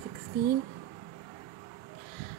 16।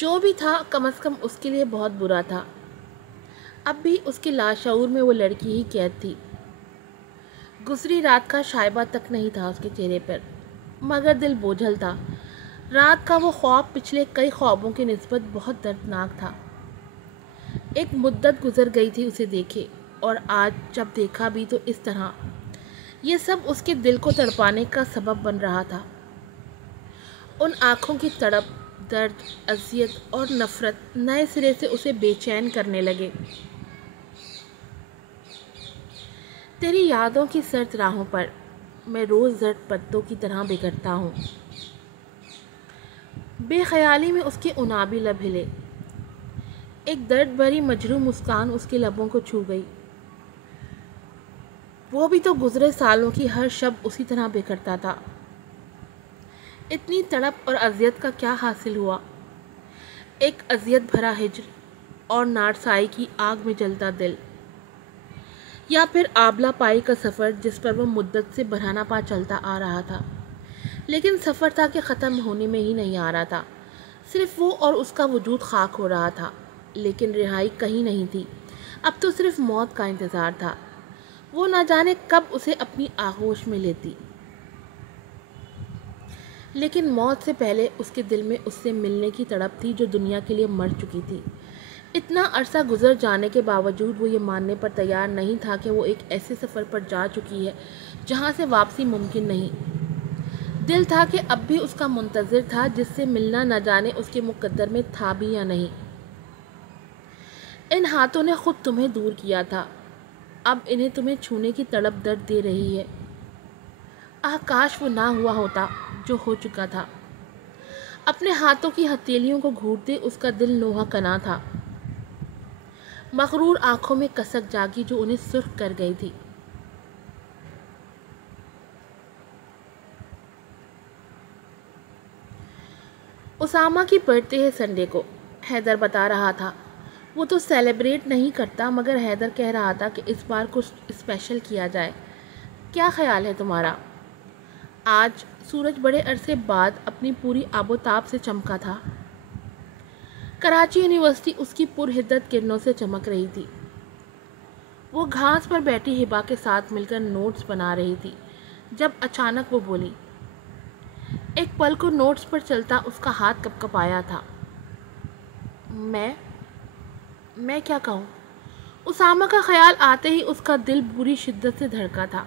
جو بھی تھا کم از کم اس کے لیے بہت برا تھا۔ اب بھی اس کے لاشعور میں وہ لڑکی ہی قید تھی۔ گزری رات کا شائبہ تک نہیں تھا اس کے چہرے پر، مگر دل بوجھل تھا۔ رات کا وہ خواب پچھلے کئی خوابوں کی نسبت بہت دردناک تھا۔ ایک مدت گزر گئی تھی اسے دیکھے، اور آج جب دیکھا بھی تو اس طرح، یہ سب اس کے دل کو تڑپانے کا سبب بن رہا تھا۔ ان آنکھوں کی تڑپ، درد، اذیت اور نفرت نئے سرے سے اسے بے چین کرنے لگے۔ تیری یادوں کی سرد راہوں پر میں روز زرد پتوں کی طرح بگڑتا ہوں۔ بے خیالی میں اس کے عنابی لب ہلے، ایک درد بھری مجروح مسکان اس کے لبوں کو چھو گئی۔ وہ بھی تو گزرے سالوں کی ہر شب اسی طرح بکھرتا تھا۔ اتنی تڑپ اور اذیت کا کیا حاصل ہوا؟ ایک اذیت بھرا ہجر اور نارسائی کی آگ میں جلتا دل، یا پھر آبلہ پائی کا سفر جس پر وہ مدت سے بہانہ پا چلتا آ رہا تھا، لیکن سفر تھا کہ ختم ہونے میں ہی نہیں آ رہا تھا۔ صرف وہ اور اس کا وجود خاک ہو رہا تھا، لیکن رہائی کہیں نہیں تھی۔ اب تو صرف موت کا انتظار تھا۔ وہ نہ جانے کب اسے اپنی آغوش میں لیتی، لیکن موت سے پہلے اس کے دل میں اس سے ملنے کی تڑپ تھی جو دنیا کے لیے مر چکی تھی۔ اتنا عرصہ گزر جانے کے باوجود وہ یہ ماننے پر تیار نہیں تھا کہ وہ ایک ایسے سفر پر جا چکی ہے جہاں سے واپسی ممکن نہیں۔ دل تھا کہ اب بھی اس کا منتظر تھا، جس سے ملنا نہ جانے اس کے مقدر میں تھا بھی یا نہیں۔ ان ہاتھوں نے خود تمہیں دور کیا تھا، اب انہیں تمہیں چھونے کی تڑپ درد دے رہی ہے۔ کاش وہ نہ ہوا ہوتا جو ہو چکا تھا۔ اپنے ہاتھوں کی ہتھیلیوں کو گھوٹتے اس کا دل نوحہ کنا تھا۔ مغرور آنکھوں میں کسک جاگی جو انہیں سرخ کر گئی تھی۔ اسامہ کی برتھڈے ہے سنڈے کو، حیدر بتا رہا تھا۔ وہ تو سیلیبریٹ نہیں کرتا، مگر حیدر کہہ رہا تھا کہ اس بار کچھ اسپیشل کیا جائے۔ کیا خیال ہے تمہارا؟ آج سورج بڑے عرصے بعد اپنی پوری آب و تاب سے چمکا تھا۔ کراچی یونیورسٹی اس کی پرحدت کرنوں سے چمک رہی تھی۔ وہ گھاس پر بیٹھی ہبا کے ساتھ مل کر نوٹس بنا رہی تھی جب اچانک وہ بولی۔ ایک پل کو نوٹس پر چلتا اس کا ہاتھ کپ کپ آیا تھا۔ میں کیا کہوں؟ اسامہ کا خیال آتے ہی اس کا دل بری شدت سے دھڑکا تھا۔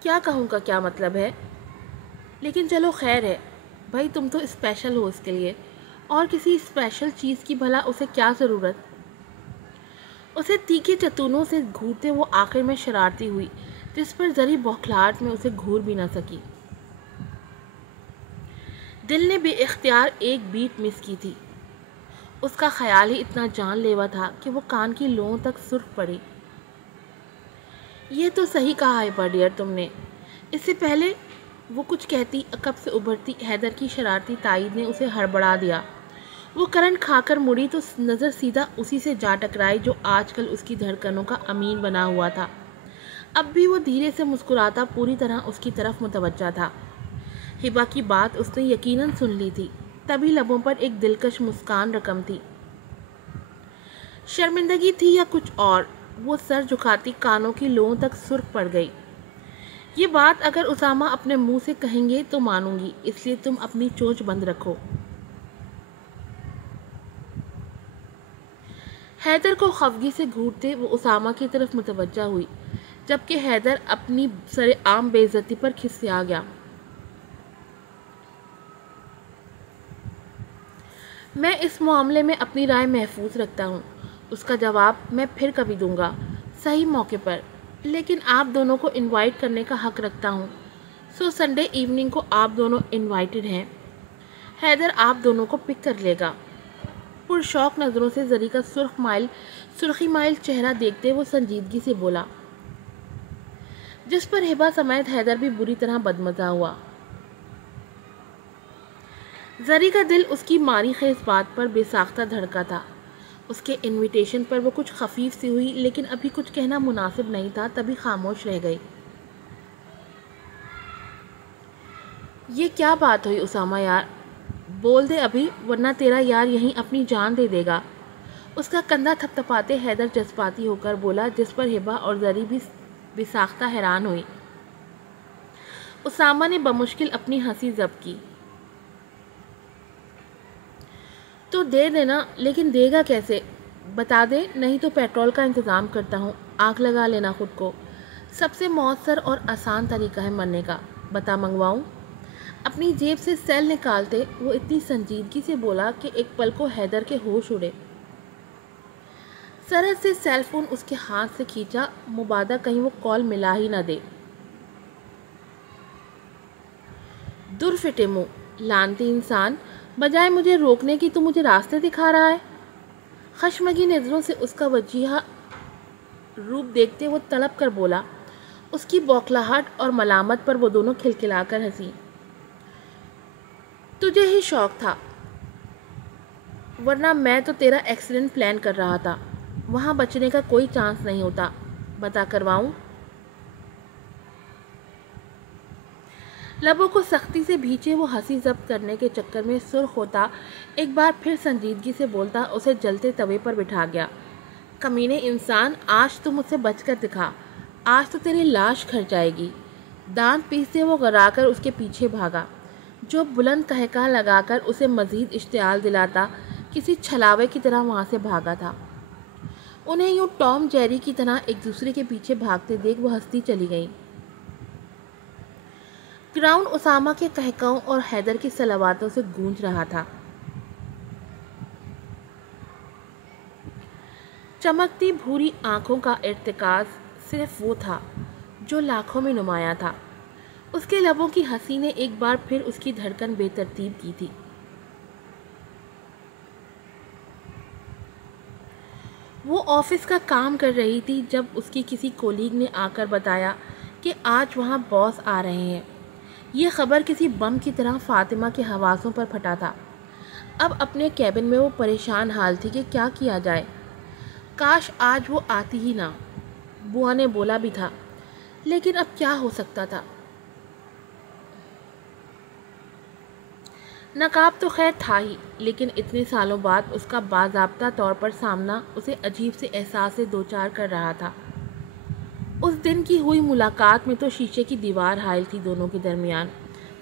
کیا کہوں کا کیا مطلب ہے؟ لیکن چلو خیر ہے بھائی، تم تو اسپیشل ہو اس کے لیے، اور کسی اسپیشل چیز کی بھلا اسے کیا ضرورت؟ اسے تیکھے چتونوں سے گھورتے وہ آخر میں شرارتی ہوئی، جس پر ذری بوکھلاہٹ میں اسے گھور بھی نہ سکی۔ دل نے بے اختیار ایک بیٹ مس کی تھی۔ اس کا خیال ہی اتنا جان لیوا تھا کہ وہ کان کی لوؤں تک سرخ پڑی۔ یہ تو صحیح کہا ہے ڈیئر تم نے۔ اس سے پہلے وہ کچھ کہتی، عقب سے ابھرتی حیدر کی شرارتی تائید نے اسے ہڑبڑا دیا۔ وہ کرنٹ کھا کر مڑی تو نظر سیدھا اسی سے جا ٹکرائی جو آج کل اس کی دھڑکنوں کا امین بنا ہوا تھا۔ اب بھی وہ دھیرے سے مسکراتا پوری طرح اس کی طرف متوجہ تھا۔ ہبا کی بات اس نے یقیناً سن لی تھی، تبھی لبوں پر ایک دلکش مسکان رقم تھی۔ شرمندگی تھی یا کچھ اور، وہ سر جھکاتی کانوں کی لوؤں تک سرخ پڑ گئی۔ یہ بات اگر اسامہ اپنے منہ سے کہیں گے تو مانوں گی، اس لیے تم اپنی چونچ بند رکھو۔ حیدر کو خفگی سے گھورتے وہ اسامہ کی طرف متوجہ ہوئی، جبکہ حیدر اپنی سر عام بے عزتی پر کھسیا گیا۔ میں اس معاملے میں اپنی رائے محفوظ رکھتا ہوں، اس کا جواب میں پھر کبھی دوں گا، صحیح موقع پر، لیکن آپ دونوں کو انوائٹ کرنے کا حق رکھتا ہوں، سو سنڈے ایوننگ کو آپ دونوں انوائٹڈ ہیں۔ حیدر آپ دونوں کو پک کر لے گا۔ پرشوق نظروں سے زری کا سرخی مائل چہرہ دیکھتے وہ سنجیدگی سے بولا، جس پر ہبا سمیت حیدر بھی بری طرح بدمزہ ہوا۔ زری کا دل اس کی ماری خیز بات پر بے ساختہ دھڑکا تھا۔ اس کے انویٹیشن پر وہ کچھ خفیف سی ہوئی، لیکن ابھی کچھ کہنا مناسب نہیں تھا، تبھی خاموش رہ گئی۔ یہ کیا بات ہوئی اسامہ یار؟ بول دے ابھی ورنہ تیرا یار یہیں اپنی جان دے دے گا۔ اس کا کندھا تھپ تھپاتے حیدر جذباتی ہو کر بولا، جس پر ہبا اور زری بھی ساختہ حیران ہوئی۔ اسامہ نے بمشکل اپنی ہنسی ضبط کی۔ تو دے دینا، لیکن دے گا کیسے؟ بتا دے، نہیں تو پیٹرول کا انتظام کرتا ہوں، آگ لگا لینا خود کو۔ سب سے مؤثر اور آسان طریقہ ہے مرنے کا، بتا منگواؤں؟ اپنی جیب سے سیل نکالتے وہ اتنی سنجیدگی سے بولا کہ ایک پل کو حیدر کے ہوش اڑے۔ سرحد سے سیل فون اس کے ہاتھ سے کھینچا، مبادا کہیں وہ کال ملا ہی نہ دے۔ دور فٹے منہ، لانتی انسان، بجائے مجھے روکنے کی تو مجھے راستے دکھا رہا ہے۔ خشمگی نظروں سے اس کا وجیحہ روپ دیکھتے وہ تڑپ کر بولا۔ اس کی بوکھلاہٹ اور ملامت پر وہ دونوں کھلکھلا کر ہنسی۔ تجھے ہی شوق تھا، ورنہ میں تو تیرا ایکسیڈنٹ پلان کر رہا تھا۔ وہاں بچنے کا کوئی چانس نہیں ہوتا، بتا کرواؤں؟ لبوں کو سختی سے بھینچے وہ ہنسی ضبط کرنے کے چکر میں سرخ ہوتا ایک بار پھر سنجیدگی سے بولتا اسے جلتے توے پر بٹھا گیا۔ کمینے انسان، آج تو مجھ سے بچ کر دکھا، آج تو تیری لاش کھر جائے گی۔ دانت پیستے وہ گرا کر اس کے پیچھے بھاگا، جو بلند قہقہ لگا کر اسے مزید اشتعال دلاتا کسی چھلاوے کی طرح وہاں سے بھاگا تھا۔ انہیں یوں ٹام جیری کی طرح ایک دوسرے کے پیچھے بھاگتے دیکھ وہ ہنستی چلی گئیں۔ گراؤنڈ اسامہ کے قہقہوں اور حیدر کی صلواتوں سے گونج رہا تھا۔ چمکتی بھوری آنکھوں کا ارتکاز صرف وہ تھا جو لاکھوں میں نمایاں تھا۔ اس کے لبوں کی ہنسی نے ایک بار پھر اس کی دھڑکن بے ترتیب کی تھی۔ وہ آفس کا کام کر رہی تھی جب اس کی کسی کولیگ نے آ کر بتایا کہ آج وہاں باس آ رہے ہیں۔ یہ خبر کسی بم کی طرح فاطمہ کے حواسوں پر پھٹا تھا۔ اب اپنے کیبن میں وہ پریشان حال تھی کہ کیا کیا جائے۔ کاش آج وہ آتی ہی نہ، بوا نے بولا بھی تھا، لیکن اب کیا ہو سکتا تھا؟ نقاب تو خیر تھا ہی، لیکن اتنے سالوں بعد اس کا باضابطہ طور پر سامنا اسے عجیب سے احساس سے دوچار کر رہا تھا۔ اس دن کی ہوئی ملاقات میں تو شیشے کی دیوار حائل تھی دونوں کے درمیان،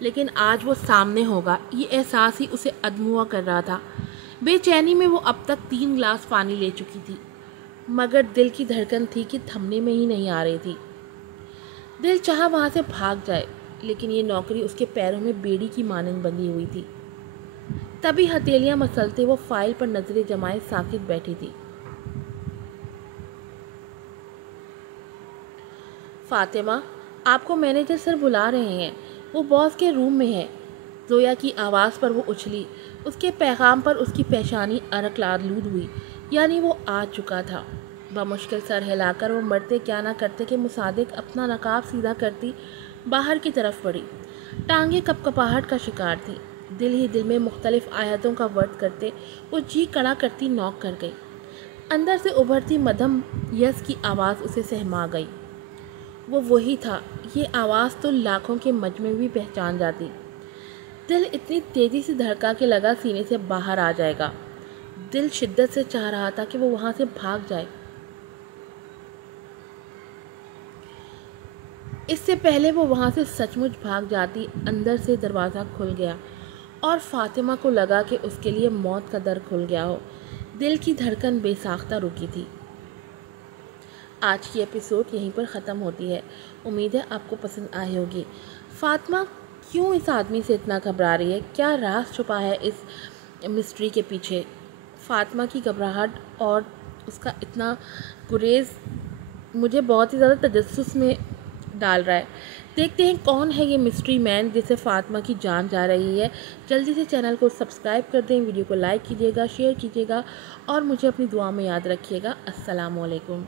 لیکن آج وہ سامنے ہوگا، یہ احساس ہی اسے ادموا کر رہا تھا۔ بے چینی میں وہ اب تک 3 گلاس پانی لے چکی تھی، مگر دل کی دھڑکن تھی کہ تھمنے میں ہی نہیں آ رہی تھی۔ دل چاہا وہاں سے بھاگ جائے، لیکن یہ نوکری اس کے پیروں میں بیڑی کی مانند بندھی ہوئی تھی۔ تبھی ہتھیلیاں مسلتے وہ فائل پر نظریں جمائے ساکت بیٹھی تھی۔ فاطمہ، آپ کو مینیجر سر بلا رہے ہیں، وہ باس کے روم میں ہے۔ زویا کی آواز پر وہ اچھلی۔ اس کے پیغام پر اس کی پیشانی عرق آلود ہوئی، یعنی وہ آ چکا تھا۔ بمشکل سر ہلا کر وہ مرتے کیا نہ کرتے کہ مصادق اپنا نقاب سیدھا کرتی باہر کی طرف بڑھی۔ ٹانگیں کپکپاہٹ کا شکار تھی۔ دل ہی دل میں مختلف آیتوں کا ورد کرتے وہ جی کڑا کرتی نوک کر گئی۔ اندر سے ابھرتی مدھم یس کی آواز اسے سہما گئی۔ وہ وہی تھا، یہ آواز تو لاکھوں کے مجمع بھی پہچان جاتی۔ دل اتنی تیزی سے دھڑکا کہ لگا سینے سے باہر آ جائے گا۔ دل شدت سے چاہ رہا تھا کہ وہ وہاں سے بھاگ جائے۔ اس سے پہلے وہ وہاں سے سچ مچ بھاگ جاتی، اندر سے دروازہ کھل گیا اور فاطمہ کو لگا کہ اس کے لیے موت کا در کھل گیا ہو۔ دل کی دھڑکن بے ساختہ رکی تھی۔ آج کی ایپیسوڈ یہیں پر ختم ہوتی ہے۔ امید ہے آپ کو پسند آئی ہوگی۔ فاطمہ کیوں اس آدمی سے اتنا گھبرا رہی ہے؟ کیا راز چھپا ہے اس مسٹری کے پیچھے؟ فاطمہ کی گھبراہٹ اور اس کا اتنا گریز مجھے بہت ہی زیادہ تجسس میں ڈال رہا ہے۔ دیکھتے ہیں کون ہے یہ مسٹری مین جسے فاطمہ کی جان جا رہی ہے۔ جلدی سے چینل کو سبسکرائب کر دیں، ویڈیو کو لائک کیجیے گا، شیئر کیجیے گا اور مجھے اپنی دعا میں یاد رکھیے گا۔ السلام علیکم۔